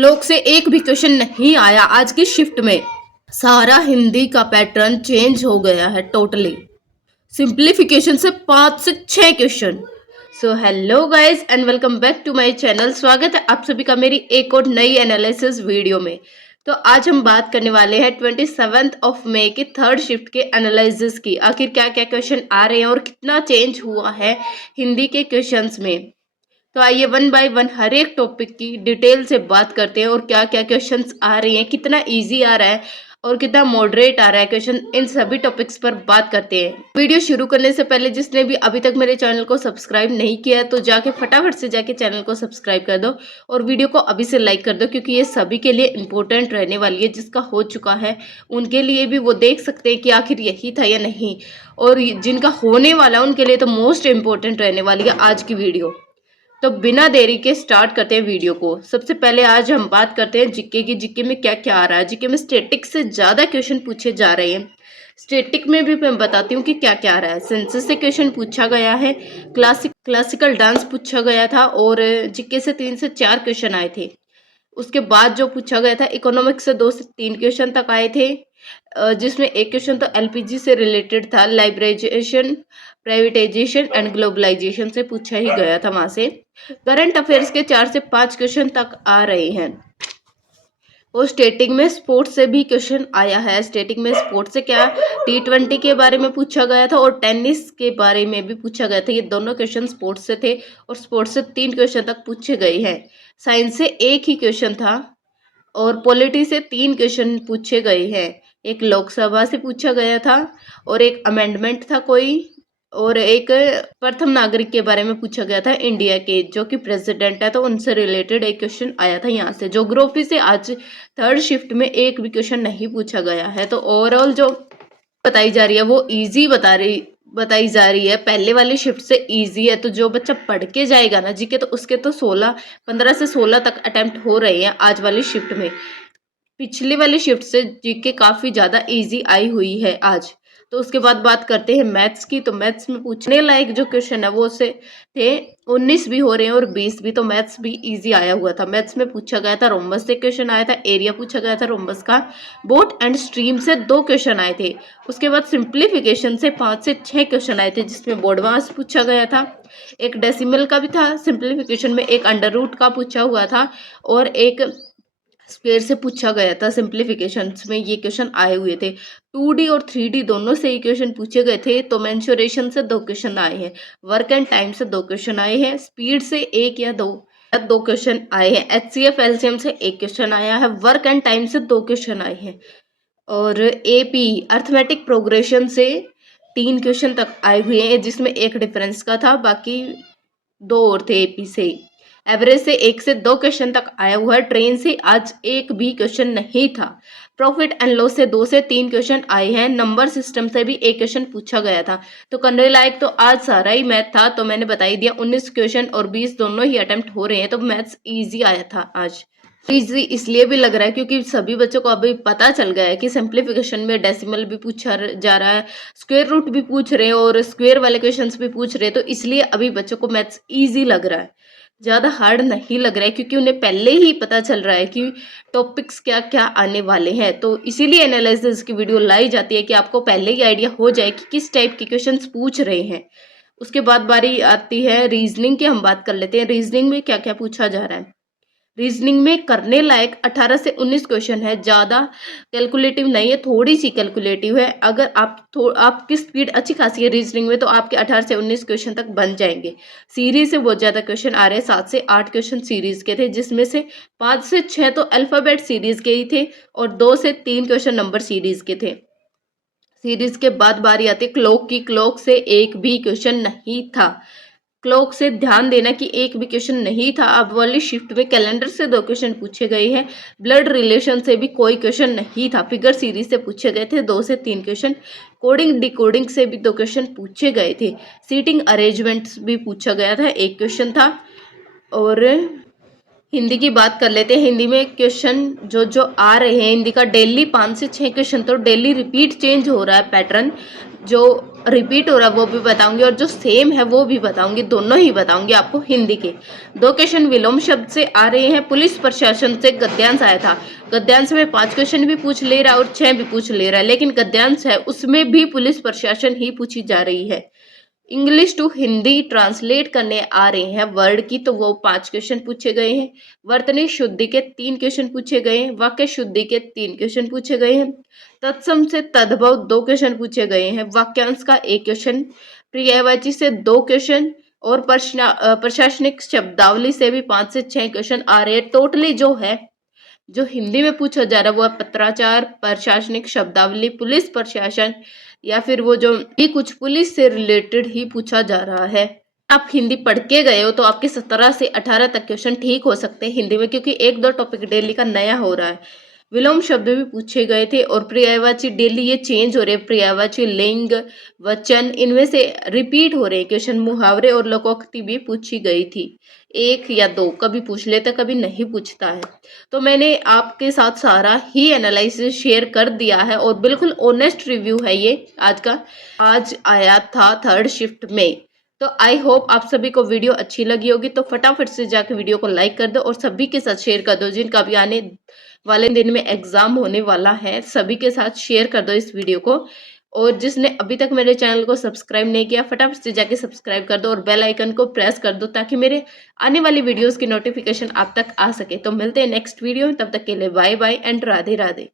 श्लोक से एक भी क्वेश्चन नहीं आया आज की शिफ्ट में। सारा हिंदी का पैटर्न चेंज हो गया है टोटली। सिंप्लीफिकेशन से 5 से 6 question. So hello guys and welcome back to my channel. स्वागत है आप सभी का मेरी एक और नई एनालिसिस वीडियो में। तो आज हम बात करने वाले हैं 27 ऑफ मई की थर्ड शिफ्ट के एनालिसिस की। आखिर क्या क्या क्वेश्चन आ रहे हैं और कितना चेंज हुआ है हिंदी के क्वेश्चंस में। तो आइए वन बाय वन हर एक टॉपिक की डिटेल से बात करते हैं और क्या क्या क्वेश्चंस आ रही हैं, कितना इजी आ रहा है और कितना मॉडरेट आ रहा है क्वेश्चन, इन सभी टॉपिक्स पर बात करते हैं। वीडियो शुरू करने से पहले जिसने भी अभी तक मेरे चैनल को सब्सक्राइब नहीं किया तो जाके फटाफट से जाके चैनल को सब्सक्राइब कर दो और वीडियो को अभी से लाइक कर दो, क्योंकि ये सभी के लिए इंपॉर्टेंट रहने वाली है। जिसका हो चुका है उनके लिए भी वो देख सकते हैं कि आखिर यही था या नहीं, और जिनका होने वाला है उनके लिए तो मोस्ट इम्पोर्टेंट रहने वाली है आज की वीडियो। तो बिना देरी के स्टार्ट करते हैं वीडियो को। सबसे पहले आज हम बात करते हैं जीके की। जीके में क्या क्या आ रहा है। जीके में स्टैटिक से ज़्यादा क्वेश्चन पूछे जा रहे हैं। स्टैटिक में भी मैं बताती हूँ कि क्या क्या आ रहा है। सेंसस से क्वेश्चन पूछा गया है, क्लासिकल डांस पूछा गया था और जीके से 3 से 4 क्वेश्चन आए थे। उसके बाद जो पूछा गया था इकोनॉमिक्स से 2 से 3 क्वेश्चन तक आए थे, जिसमें एक क्वेश्चन तो एलपीजी से रिलेटेड था। लाइब्रेजेशन, प्राइवेटाइजेशन एंड ग्लोबलाइजेशन से पूछा ही गया था वहां से। करंट अफेयर्स के 4 से 5 क्वेश्चन तक आ रहे हैं। और स्टेटिक में स्पोर्ट्स से भी क्वेश्चन आया है। स्टेटिक में स्पोर्ट्स से क्या T20 के बारे में पूछा गया था और टेनिस के बारे में भी पूछा गया था। ये दोनों क्वेश्चन स्पोर्ट्स से थे और स्पोर्ट्स से 3 क्वेश्चन तक पूछे गए हैं। साइंस से एक ही क्वेश्चन था और पॉलिटी से 3 क्वेश्चन पूछे गए हैं। एक लोकसभा से पूछा गया था और एक अमेंडमेंट था कोई, और एक प्रथम नागरिक के बारे में पूछा गया था इंडिया के, जो कि प्रेसिडेंट है, तो उनसे रिलेटेड एक क्वेश्चन आया था यहाँ से। ज्योग्राफी से आज थर्ड शिफ्ट में एक भी क्वेश्चन नहीं पूछा गया है। तो ओवरऑल जो बताई जा रही है वो इजी बताई जा रही है। पहले वाली शिफ्ट से इजी है। तो जो बच्चा पढ़ के जाएगा ना जीके, तो उसके तो 15 से 16 तक अटेम्प्ट हो रहे हैं आज वाली शिफ्ट में। पिछली वाली शिफ्ट से जीके काफ़ी ज़्यादा इजी आई हुई है आज। तो उसके बाद बात करते हैं मैथ्स की। तो मैथ्स में पूछने लायक जो क्वेश्चन है वो से थे 19 भी हो रहे हैं और 20 भी। तो मैथ्स भी इजी आया हुआ था। मैथ्स में पूछा गया था रोम्बस से क्वेश्चन आया था, एरिया पूछा गया था रोम्बस का, बोट एंड स्ट्रीम से 2 क्वेश्चन आए थे। उसके बाद सिंप्लीफिकेशन से 5 से 6 क्वेश्चन आए थे, जिसमें बोर्डवास पूछा गया था, एक डेसिमल का भी था सिंप्लीफिकेशन में, एक अंडर रूट का पूछा हुआ था और एक स्क्वायर से पूछा गया था। सिंप्लीफिकेशंस में ये क्वेश्चन आए हुए थे। 2D और 3D दोनों से ही क्वेश्चन पूछे गए थे। तो मेंसुरेशन से 2 क्वेश्चन आए हैं, वर्क एंड टाइम से 2 क्वेश्चन आए हैं, स्पीड से 1 या 2 क्वेश्चन आए हैं, HCF एलसीएम से 1 क्वेश्चन आया है, वर्क एंड टाइम से 2 क्वेश्चन आए हैं, और AP अर्थमेटिक प्रोग्रेशन से 3 क्वेश्चन तक आए हुए हैं, जिसमें एक डिफरेंस का था, बाकी 2 और थे AP से। एवरेज से 1 से 2 क्वेश्चन तक आया हुआ है। ट्रेन से आज एक भी क्वेश्चन नहीं था। प्रॉफिट एंड लॉस से 2 से 3 क्वेश्चन आए हैं। नंबर सिस्टम से भी एक क्वेश्चन पूछा गया था। तो करने लायक तो आज सारा ही मैथ था। तो मैंने बता ही दिया 19 क्वेश्चन और 20 दोनों ही अटेम्प्ट हो रहे हैं। तो मैथ्स ईजी आया था आज। ईजी इसलिए भी लग रहा है क्योंकि सभी बच्चों को अभी पता चल गया है कि सिंप्लीफिकेशन में डेसिमल भी पूछा जा रहा है, स्क्वायर रूट भी पूछ रहे हैं और स्क्वायर वाले क्वेश्चंस भी पूछ रहे हैं। तो इसलिए अभी बच्चों को मैथ्स ईजी लग रहा है, ज़्यादा हार्ड नहीं लग रहा है, क्योंकि उन्हें पहले ही पता चल रहा है कि टॉपिक्स क्या क्या आने वाले हैं। तो इसीलिए एनालिसिस की वीडियो लाई जाती है कि आपको पहले ही आइडिया हो जाए कि किस टाइप के क्वेश्चंस पूछ रहे हैं। उसके बाद बारी आती है रीजनिंग की। हम बात कर लेते हैं रीजनिंग में क्या क्या पूछा जा रहा है। रीजनिंग में करने लायक 18 से 19 क्वेश्चन है। ज़्यादा कैलकुलेटिव नहीं है, थोड़ी सी कैलकुलेटिव है। अगर आपकी स्पीड अच्छी खासी है रीजनिंग में तो आपके 18 से 19 क्वेश्चन तक बन जाएंगे। सीरीज से बहुत ज़्यादा क्वेश्चन आ रहे हैं, 7 से 8 क्वेश्चन सीरीज के थे, जिसमें से 5 से 6 तो अल्फ़ाबेट सीरीज के ही थे और 2 से 3 क्वेश्चन नंबर सीरीज के थे। सीरीज के बाद बारी आती है क्लॉक की। क्लॉक से एक भी क्वेश्चन नहीं था। क्लॉक से ध्यान देना कि एक भी क्वेश्चन नहीं था। अब वाली शिफ्ट में कैलेंडर से 2 क्वेश्चन पूछे गए हैं। ब्लड रिलेशन से भी कोई क्वेश्चन नहीं था। फिगर सीरीज से पूछे गए थे 2 से 3 क्वेश्चन। कोडिंग डिकोडिंग से भी 2 क्वेश्चन पूछे गए थे। सीटिंग अरेंजमेंट्स भी पूछा गया था, 1 क्वेश्चन था। और हिंदी की बात कर लेते हैं। हिंदी में क्वेश्चन जो आ रहे हैं हिंदी का डेली 5 से 6 क्वेश्चन, तो डेली रिपीट चेंज हो रहा है पैटर्न। जो रिपीट हो रहा है वो भी बताऊंगी और जो सेम है वो भी बताऊंगी, दोनों ही बताऊंगी आपको हिंदी के। 2 क्वेश्चन विलोम शब्द से आ रहे हैं। पुलिस प्रशासन से गद्यांश आया था। गद्यांश में 5 क्वेश्चन भी पूछ ले रहा है और 6 भी पूछ ले रहा है, लेकिन गद्यांश है उसमें भी पुलिस प्रशासन ही पूछी जा रही है। इंग्लिश टू हिंदी ट्रांसलेट करने आ रहे हैं वर्ड की, तो वो 5 क्वेश्चन पूछे गए हैं। वर्तनी शुद्धि के 3 क्वेश्चन पूछे गए हैं। वाक्य शुद्धि के 3 क्वेश्चन पूछे गए हैं। तत्सम से तद्भव 2 क्वेश्चन पूछे गए हैं। वाक्यांश का 1 क्वेश्चन, पर्यायवाची से 2 क्वेश्चन और प्रशासनिक शब्दावली से भी 5 से 6 क्वेश्चन आ रहे हैं। टोटली जो है, जो हिंदी में पूछा जा रहा है वो है पत्राचार, प्रशासनिक शब्दावली, पुलिस प्रशासन, या फिर वो जो भी कुछ पुलिस से रिलेटेड ही पूछा जा रहा है। आप हिंदी पढ़ के गए हो तो आपके 17 से 18 तक क्वेश्चन ठीक हो सकते हैं हिंदी में, क्योंकि 1-2 टॉपिक डेली का नया हो रहा है। विलोम शब्द भी पूछे गए थे और पर्यायवाची डेली ये चेंज हो रहे हैं। पर्यायवाची लिंग, वचन, इनमें से रिपीट हो रहे हैं क्वेश्चन। मुहावरे और लोकोक्ति भी पूछी गई थी, 1 या 2 कभी पूछ लेता, कभी नहीं पूछता है। तो मैंने आपके साथ सारा ही एनालिसिस शेयर कर दिया है और बिल्कुल ऑनेस्ट रिव्यू है ये आज का। आज आया था 3rd शिफ्ट में। तो आई होप आप सभी को वीडियो अच्छी लगी होगी, तो फटाफट से जाकर वीडियो को लाइक कर दो और सभी के साथ शेयर कर दो। जिनका भी आने वाले दिन में एग्जाम होने वाला है, सभी के साथ शेयर कर दो इस वीडियो को। और जिसने अभी तक मेरे चैनल को सब्सक्राइब नहीं किया, फटाफट से जाके सब्सक्राइब कर दो और बेल आइकन को प्रेस कर दो, ताकि मेरे आने वाली वीडियोस की नोटिफिकेशन आप तक आ सके। तो मिलते हैं नेक्स्ट वीडियो में, तब तक के लिए bye bye and Radhe Radhe.